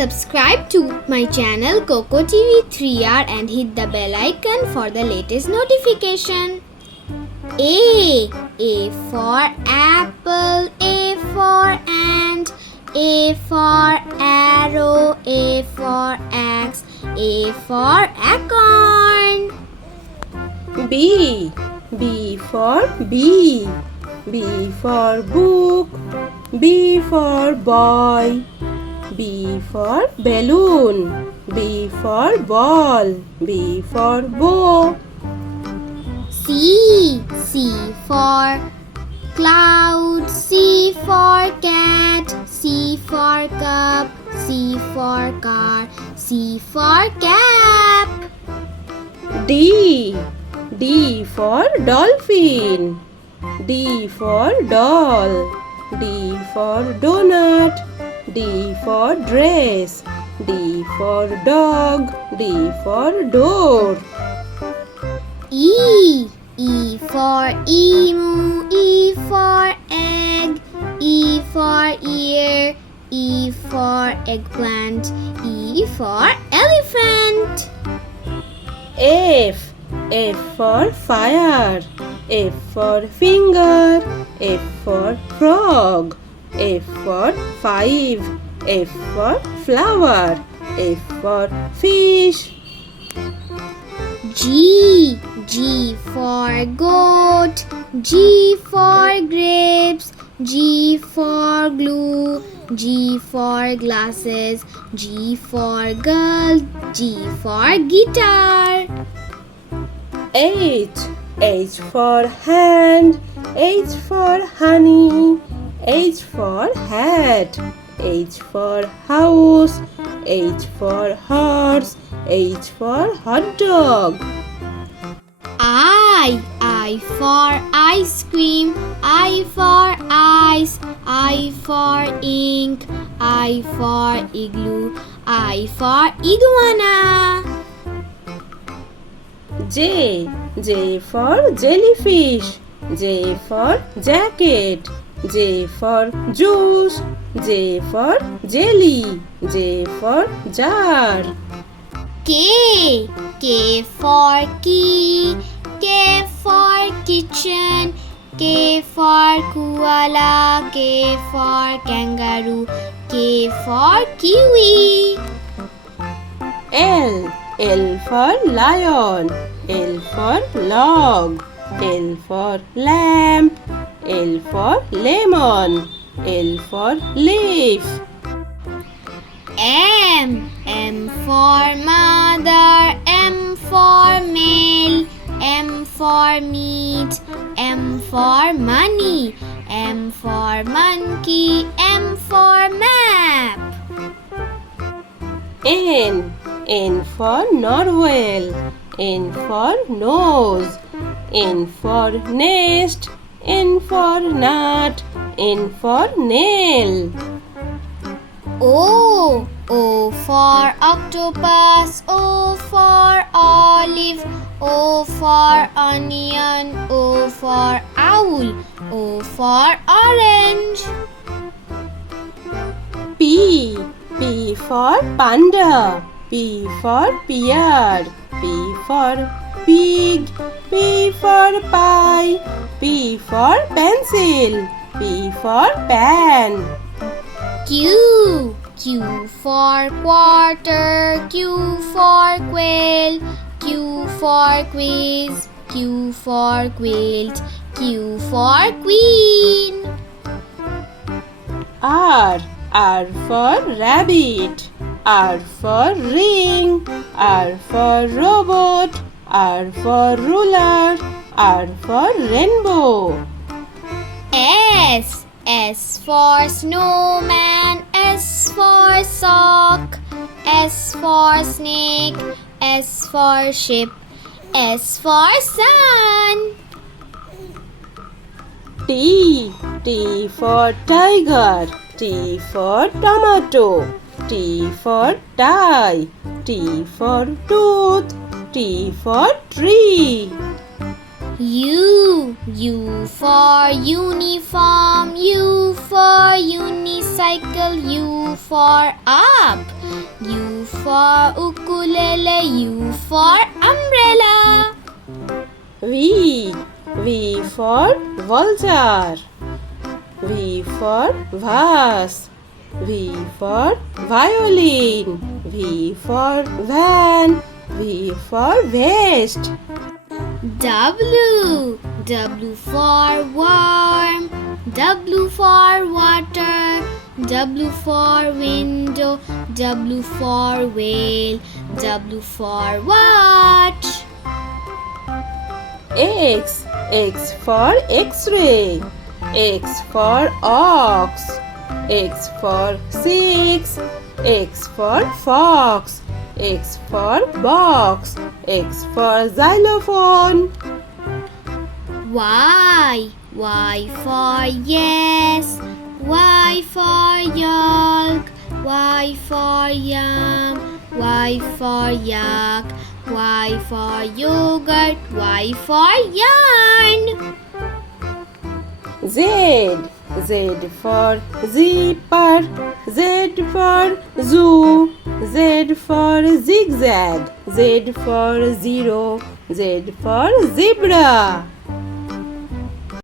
Subscribe to my channel Coco TV 3R and hit the bell icon for the latest notification. A for apple, A for ant, A for arrow, A for axe, A for acorn. B for bee, B for book, B for boy, B for balloon, B for ball, B for bow. C for cloud, C for cat, C for cup, C for car, C for cap. D for dolphin, D for doll, D for donut, D for dress, D for dog, D for door. E for emu, E for egg, E for ear, E for eggplant, E for elephant. F for fire, F for finger, F for frog, F for 5, F for flower, F for fish. G for goat, G for grapes, G for glue, G for glasses, G for girl, G for guitar. H for hand, H for honey, H for hat, H for house, H for horse, H for hot dog. I for ice cream, I for ice, I for ink, I for igloo, I for iguana. J for jellyfish, J for jacket, J for juice, J for jelly, J for jar. K for key, K for kitchen, K for koala, K for kangaroo, K for kiwi. L for lion, L for log, L for lamp, L for lemon, L for leaf. M for mother, M for mail, M for meat, M for money, M for monkey, M for map. N for narwhal, N for nose, N for nest, N for nut, N for nail. O for octopus, O for olive, O for onion, O for owl, O for orange. P for panda, P for pear, P for pig, P for pie, P for pencil, P for pan. Q for quarter, Q for quail, Q for quiz, Q for quilt, Q for queen. R for rabbit, R for ring, R for robot, R for ruler, R for rainbow. S for snowman, S for sock, S for snake, S for ship, S for sun. T for tiger, T for tomato, T for tie, T for tooth, T for tree. U for uniform, U for unicycle, U for up, for ukulele, U for umbrella. V for vulture. V for vase. V for violin. V for van. V for vest. W for worm. W for water. W for window. W for whale. W for watch. X for X-ray. X for ox. X for 6. X for fox. X for box. X for xylophone. Y for yes. Y for yolk. Y for yum. Y for yak. Y for yogurt. Y for yarn. Z for zipper. Z for zoo. Z for zigzag. Z for zero. Z for zebra.